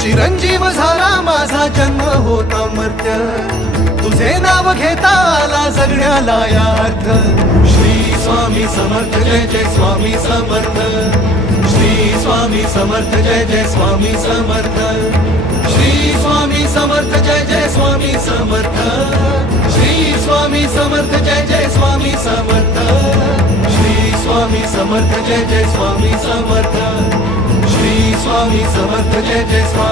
चिरंजीव झाला माझा जन्म होता मर्त्य, तुझे नाव घेता आला जगण्याला यार्थ. श्री स्वामी समर्थ जय जय स्वामी समर्थ, श्री स्वामी समर्थ जय जय स्वामी समर्थ, श्री स्वामी समर्थ जय जय स्वामी समर्थ, श्री स्वामी समर्थ जय जय स्वामी समर्थ, श्री स्वामी समर्थ जय जय स्वामी समर्थ, श्री स्वामी समर्थ जय जय स्वामी